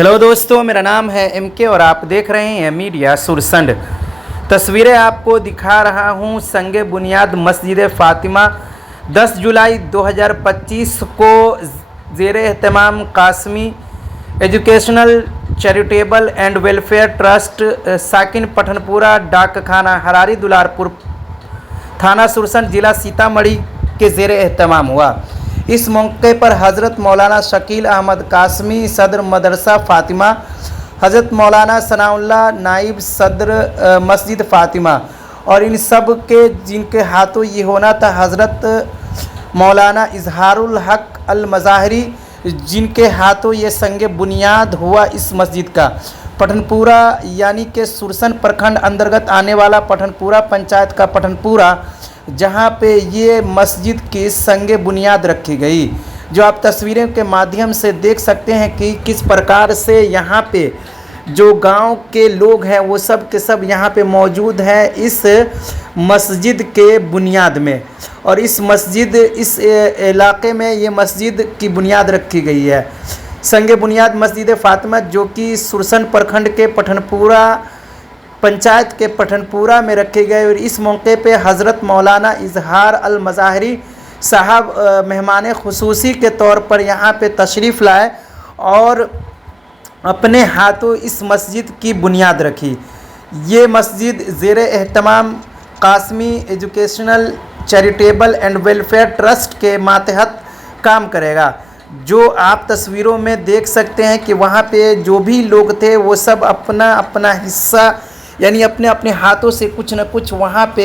Hello दोस्तों, मेरा नाम है MK और आप देख रहे हैं मीडिया सुरसंड। तस्वीरें आपको दिखा रहा हूं संगे बुनियाद मस्जिद फ़ातिमा 10 जुलाई 2025 को ज़ेरे एहतमाम Qasmi educational charitable and welfare trust साकिन पठनपुरा डाक खाना हरारी दुलारपुर थाना सुरसंड जिला सीतामढ़ी के ज़ेरे एहतमाम हुआ। इस मौके पर हज़रत मौलाना शकील अहमद कासमी सदर मदरसा फ़ातिमा, हज़रत मौलाना सनाउल्लाह नाइब सदर मस्जिद फ़ातिमा और इन सब के जिनके हाथों ये होना था हज़रत मौलाना इजहारुल हक अल मज़ाहरी, जिनके हाथों ये संगे बुनियाद हुआ इस मस्जिद का। पठनपुरा यानी कि सुरसन प्रखंड अंतर्गत आने वाला पठनपुरा पंचायत का पठनपुरा, जहां पे ये मस्जिद की संगे बुनियाद रखी गई, जो आप तस्वीरों के माध्यम से देख सकते हैं कि किस प्रकार से यहाँ पे जो गांव के लोग हैं वो सब के सब यहाँ पे मौजूद हैं इस मस्जिद के बुनियाद में। और इस मस्जिद इस इलाके में ये मस्जिद की बुनियाद रखी गई है, संगे बुनियाद मस्जिद फ़ातिमा, जो कि सुरसन प्रखंड के पठनपुरा पंचायत के पठनपुरा में रखे गए। और इस मौके पे हज़रत मौलाना इजहार अल मज़ाहरी साहब मेहमान ख़ुसूसी के तौर पर यहाँ पे तशरीफ़ लाए और अपने हाथों इस मस्जिद की बुनियाद रखी। ये मस्जिद ज़ेरे एहतमाम Qasmi educational charitable and welfare trust के मातहत काम करेगा। जो आप तस्वीरों में देख सकते हैं कि वहाँ पे जो भी लोग थे वो सब अपना अपना हिस्सा यानी अपने अपने हाथों से कुछ न कुछ वहाँ पे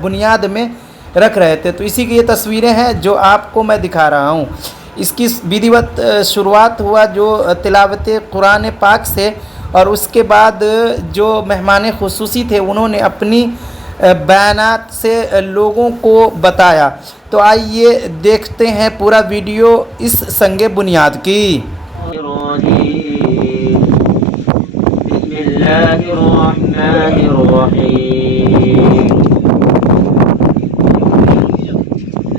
बुनियाद में रख रहे थे। तो इसी की ये तस्वीरें हैं जो आपको मैं दिखा रहा हूँ। इसकी विधिवत शुरुआत हुआ जो तिलावत कुरान पाक से, और उसके बाद जो मेहमान ख़ुसूसी थे उन्होंने अपनी बयानात से लोगों को बताया। तो आइए देखते हैं पूरा वीडियो इस संगे बुनियाद की।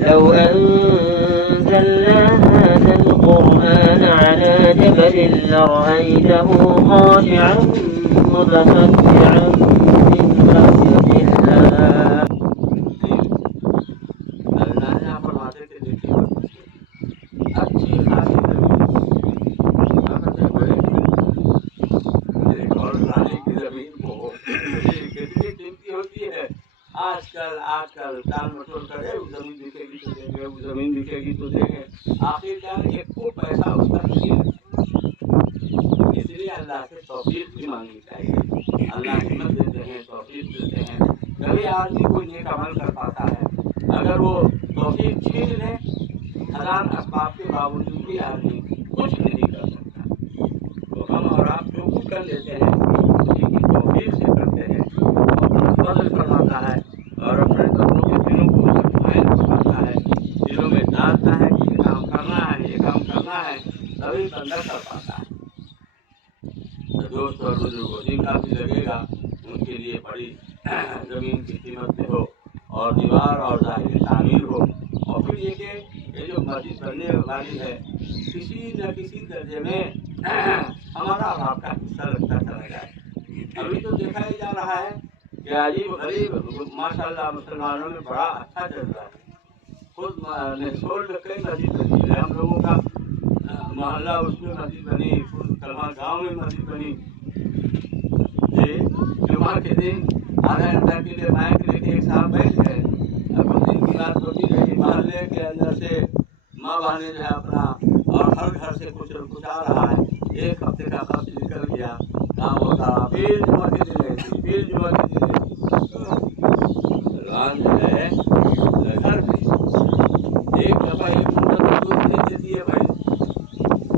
لو أنزلنا هذا القرآن على جبل لرأيته خاشعا متصدعا من خشية الله. आजकल टाल मटोल करे, जमीन दिखेगी तो देंगे, जमीन दिखेगी तो देंगे, आखिरकार एक को पैसा उसका नहीं है। इसलिए अल्लाह से तौफीक भी मांगनी चाहिए। अल्लाह हिम्मत देते हैं, तौफीक देते हैं। कभी आदमी कोई नेक अमल कर पाता है, अगर वो तौफीक छीन ले, हजार असबाब के बावजूद भी आदमी कुछ नहीं कर सकता। तो हम और आप जो कुछ कर लेते हैं उसी की तौफीक से करते हैं, अपना फजल करवाता है और अपने कदमों के दिलों को फाइल करता है, दिलों में डालता है कि ये काम करना है, ये काम करना है, तभी बंदा कर पाता है। तो दोस्त और बुजुर्गों, जिनका भी लगेगा उनके लिए बड़ी ज़मीन की कीमत में हो और दीवार और ज़ाहिरी तामीर हो। और फिर ये कि ये जो मस्जिद बनने वाली है किसी न किसी दर्जे में हमारा बाप का हिस्सा लगता चला जाए। अभी तो देखा ही जा रहा है कि अजीब गरीब माशाल्लाह मुसलमानों में बड़ा अच्छा चल रहा है। खुद नेसोल में कई मस्जिद बनी है, हम लोगों का मोहल्ला उसमें मस्जिद बनी, खुद कलमा गाँव में मस्जिद बनी। ये जुमा के दिन आधा घंटा के लिए माइक लेके एक साथ बैठ गए, अब कुछ दिन की बात होती रही, मोहल्ले के अंदर से माँ बहने जो है अपना और हर घर से कुछ न कुछ आ रहा है। एक हफ्ते का खर्च निकल गया, काम होता, फिर जुमा के दिन रहती, फिर जुमा के दिन रहती। जो है घर में एक दफा एक घंटा तो दूध दे देती है भाई,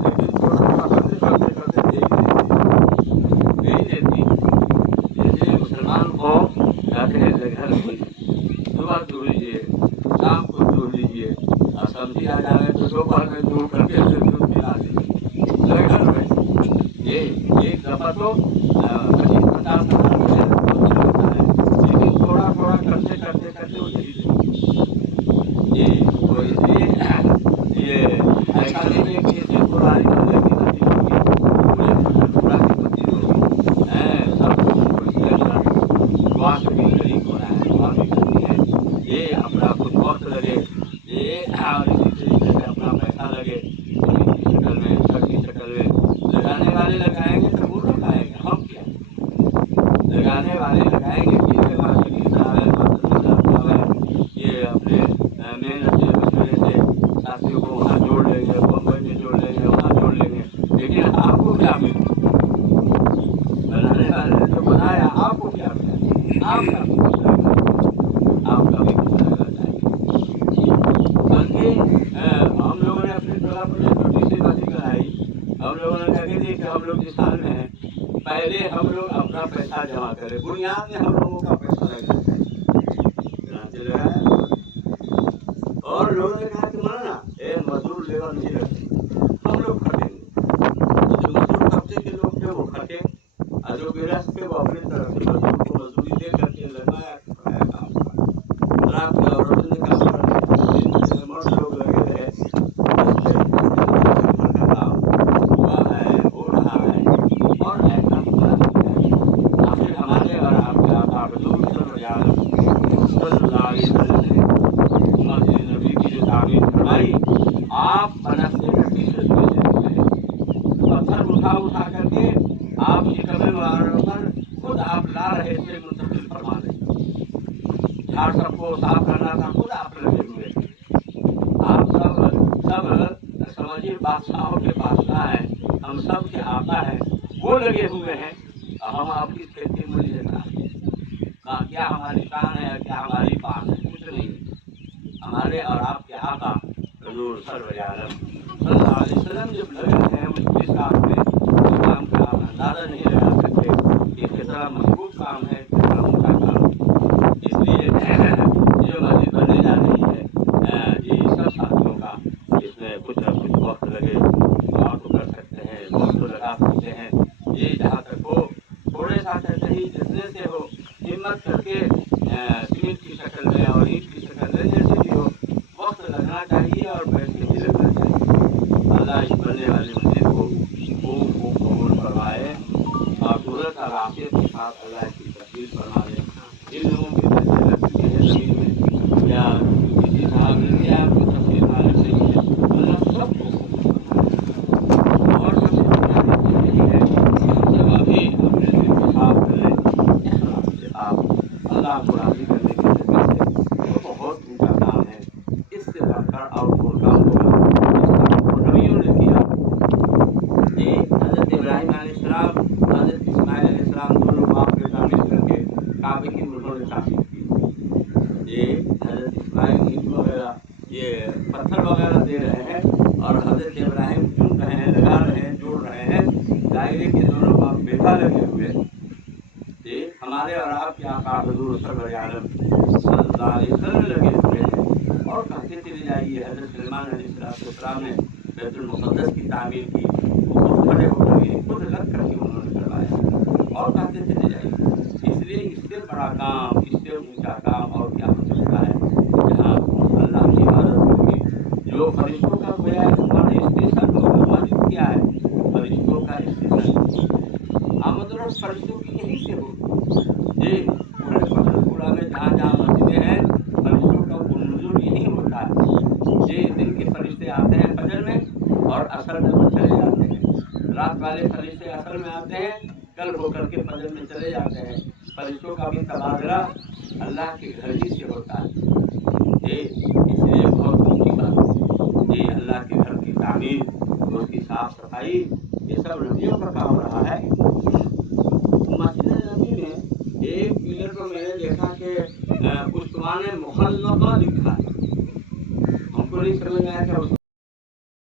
लेकिन थोड़ा थोड़ा करते करते करते दे नहीं देती। जैसे मुसलमान को जाते हैं घर में सुबह दूध लीजिए, शाम को दूध लीजिए, और सब्जी आ जाए तो दोपहर में दूध करके दूध पिला दीजिए घर में। ये एक दफा तो 50-50 होता है, लेकिन थोड़ा थोड़ा करते करते करते वो यही ये तो इसलिए ये ऐसा नहीं है कि पुरानी आपका भी खुश रहना, आपका भी खुश रहना चाहिए। बल्कि हम लोगों ने अपनी जगह पर जो छोटी सी बाजी कराई, हम लोगों ने कहा कि हम लोग जिस हाल में हैं, पहले हम लोग अपना पैसा जमा करें। बुनियाद में हम लोगों का पैसा लगा है, और लोगों ने कहा कि माना मजदूर लेबर नहीं रखेंगे, हम लोग खटेंगे। जो मजदूर तबके के लोग थे वो खटे, और जो गृहस्थ थे वो अपनी तरफ से मजदूर को मजदूरी दे करके लगाया काम। रात में औरतों ने काम करा, दिन में मर्द लोग लगे रहे। काम हुआ है, हो रहा है, और ऐसा होना चाहिए। आखिर हमारे और आपके आका हुजूर सल्लल्लाहु अलैहि वसल्लम ने मस्जिद नबी की जो तामीर फरमाई, आप बनफसे नतीजे पत्थर उठा करके आप कब्र पर खुद आप ला रहे थे मुंतकिल फरमाने। झाड़ सबको साफ करना था, खुद आप लगे हुए थे। आप सब समझिए बादशाहों के बादशाह हैं, हम सब के आका हैं, वो लगे हुए हैं। हम आपकी खेती में लेना क्या हमारी शान है, क्या हमारी पान है? कुछ नहीं। हमारे और आपके आका हुजूर सल्लल्लाहु अलैहि वसल्लम जब लगे हैं उसके साथ में, उस काम का आप अंदाजा नहीं लगा सकते कि कितना महबूब काम है, कितना ऊँचा काम है। इसलिए जो मस्जिद बनने जा रही है, ये सब साथियों का इसमें कुछ न कुछ वक्त लगे, आप तो कर सकते हैं, वक्त तो लगा सकते हैं। ये जहाँ तक हो थोड़े सा सही जितने से हो हिम्मत करके सीमेंट की शक्ल में और ईंट की शक्ल में जैसे भी हो वक्त लगना चाहिए और बैठ के भी लगना चाहिए। अल्लाह इस बनने वाली मस्जिद को खूब कबूल फरमाए और सूरत और आफियत के साथ अल्लाह की तकमील फरमा दे। इन लोगों के पैसे लग चुके हैं ज़मीन में, या किसी साहब ने दिया आपको तफसील मालूम नहीं है, अल्लाह सबको और सबसे बुनियादी चीज़ यही है जब अभी अपने दिल को साफ कर लें इखलास से, आप अल्लाह को राज़ी करने के तरीके से, वो बहुत ऊँचा काम है। इससे बढ़कर और कोई काम होगा इस काम को नबियों ने किया। ये हज़रत इब्राहीम अलैहिस्सलाम, हज़रत इस्माईल अलैहिस्सलाम दोनों बाप बेटा मिल करके काबे की उन्होंने तामीर की। ये हज़रत इस्माईल ईंट वगैरह ये पत्थर वगैरह दे रहे हैं और हज़रत इब्राहीम चुन रहे हैं, लगा रहे हैं, जोड़ रहे हैं। दायरे के दोनों बाप बेटा लगे हुए हैं। ये हमारे और आपके आका हुजूर सल्लल्लाहु अलैहि वसल्लम लगे हुए हैं। और कहते चले जाइए, हज़रत सुलेमान अलैहिस्सलाम ने बैतुल मुक़द्दस की तामीर की, खुद खड़े होकर के खुद लग करके उन्होंने करवाया। और कहते चले जाइए। इसलिए इससे बड़ा काम, इससे ऊँचा काम और क्या हो सकता है जहाँ अल्लाह की इबादत होगी। जो फरिश्तों का गोया स्टेशन होगा, मस्जिद क्या है? फरिश्तों का स्टेशन। आमद फरिश्तों की यहीं से होगी। ये पूरे पठनपुरा में जहाँ जहाँ मस्जिदें हैं, फरिश्तों का नुज़ूल यहीं होता है। ये दिन के फरिश्ते आते हैं फजर में और असर में वो चले जाते हैं। रात वाले फरिश्ते असर में आते हैं, कल होकर के फजर में चले जाते हैं। फरिश्तों का भी तबादला अल्लाह के घर ही से होता है। ये इसलिए बहुत ऊँची बात है। ये अल्लाह के घर की तामीर, उसकी साफ सफाई, ये सब नबियों का काम रहा है। मस्जिद नबी में एक पिलर पर मैंने देखा कि उस्मान मुखल्लका लिखा है। हमको नहीं समझ में आया कि